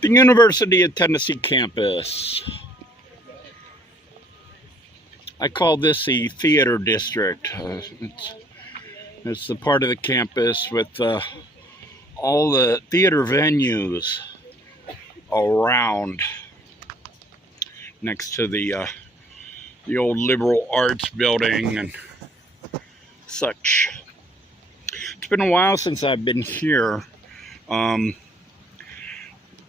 The University of Tennessee campus. I call this the theater district. It's the part of the campus with all the theater venues around, next to the old liberal arts building and such. It's been a while since I've been here.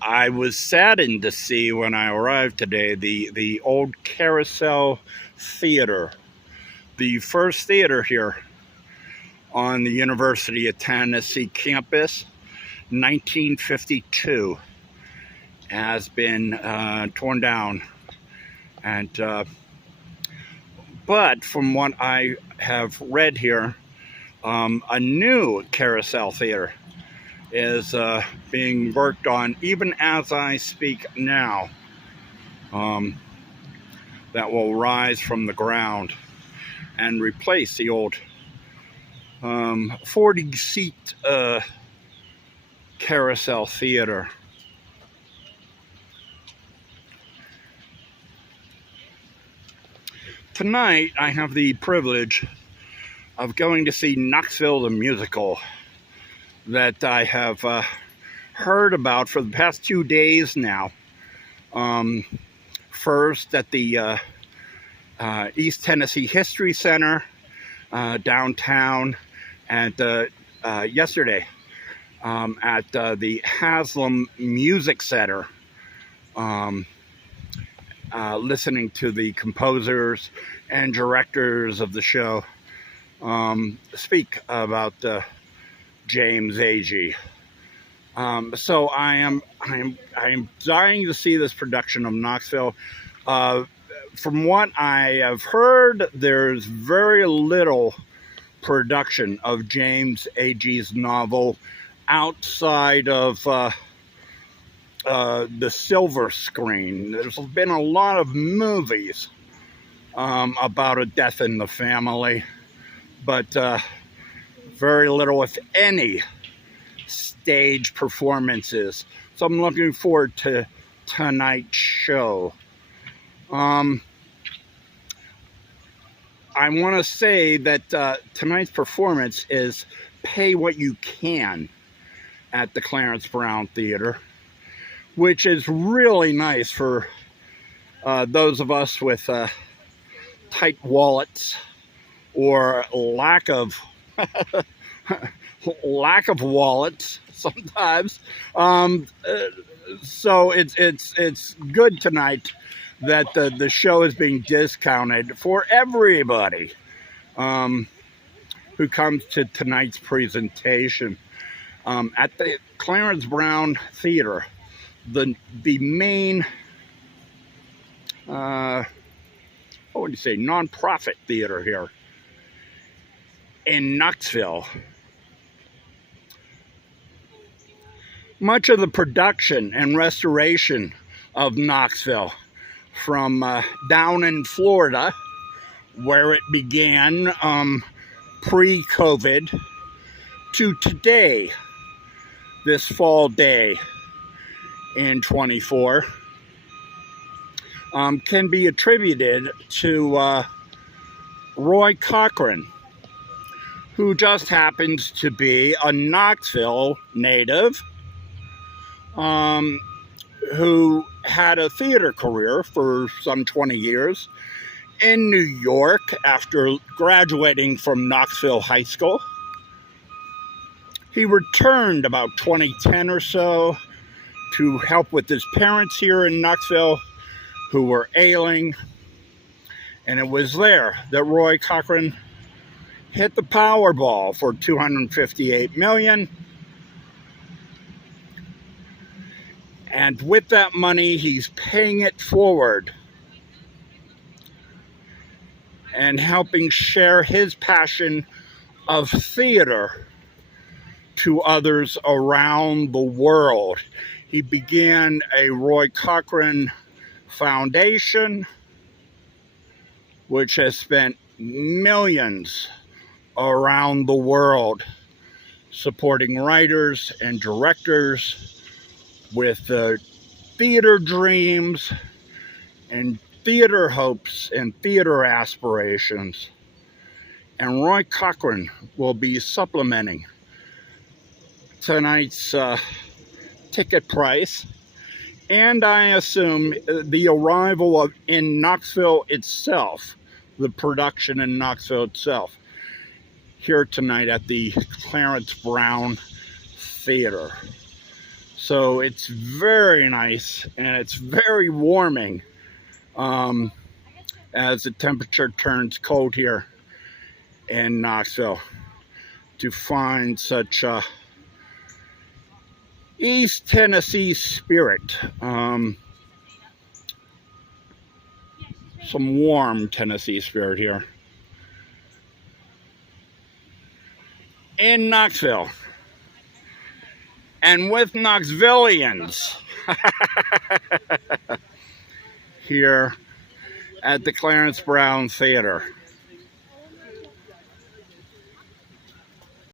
I was saddened to see when I arrived today the old Carousel Theater, the first theater here on the University of Tennessee campus, 1952, has been torn down. And but from what I have read here, a new Carousel Theater is being worked on even as I speak now, that will rise from the ground and replace the old 40-seat Carousel Theater. Tonight I have the privilege of going to see Knoxville the musical that I have heard about for the past 2 days now. First at the East Tennessee History Center downtown, and yesterday at the Haslam Music Center, listening to the composers and directors of the show speak about James Agee. So I am dying to see this production of Knoxville. From what I have heard, there's very little production of James Agee's novel outside of the silver screen. There's been a lot of movies about a death in the family, but very little, if any, stage performances. So I'm looking forward to tonight's show. I want to say that tonight's performance is Pay What You Can at the Clarence Brown Theater, which is really nice for those of us with tight wallets or lack of wallets sometimes. So it's good tonight that the show is being discounted for everybody who comes to tonight's presentation at the Clarence Brown Theater, the main what would you say, nonprofit theater here in Knoxville. Much of the production and restoration of Knoxville, from down in Florida, where it began pre-COVID, to today, this fall day in 24, can be attributed to Roy Cockrum, who just happens to be a Knoxville native, who had a theater career for some 20 years in New York after graduating from Knoxville High School. He returned about 2010 or so to help with his parents here in Knoxville who were ailing, and it was there that Roy Cockrum hit the Powerball for $258 million. And with that money, he's paying it forward and helping share his passion of theater to others around the world. He began a Roy Cockrum Foundation, which has spent millions around the world supporting writers and directors with theater dreams and theater hopes and theater aspirations. And Roy Cockrum will be supplementing tonight's ticket price. And I assume the arrival in Knoxville itself, the production in Knoxville itself, here tonight at the Clarence Brown Theater. So it's very nice and it's very warming as the temperature turns cold here in Knoxville, to find such a East Tennessee spirit, some warm Tennessee spirit here in Knoxville, and with Knoxvillians here at the Clarence Brown Theater.